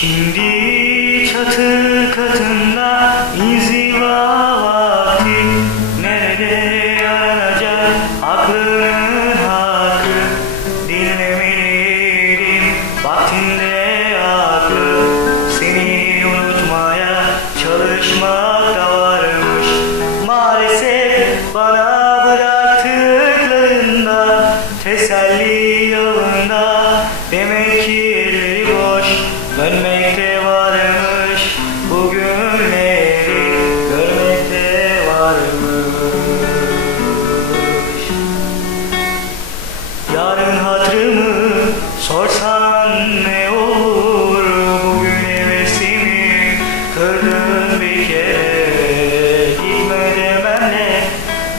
Şimdi çatı katında inziva vakti. Nerede yanacak aklının hakkı? Dinlemelerin vaktinde aklı Seni unutmaya çalışmak da varmış. Maalesef bana bıraktıklarında Teselli yolunda. Demek ki Dönmekte varmış Bugünleri Görmekte varmış. Yarın hatırımı sorsan ne olur? Bugün hevesimi kırdın bir kere. Gitme demenle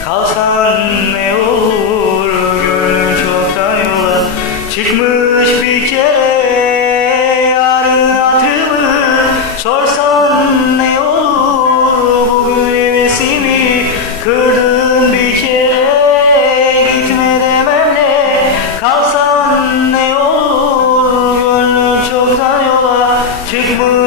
kalsan ne olur? Gönlüm çoktan yola çıkmış bir Sorsan ne olur bugün hevesimi kırdın bir kere gitme demem ne kalsan ne olur gönlüm çoktan yola çıkmış.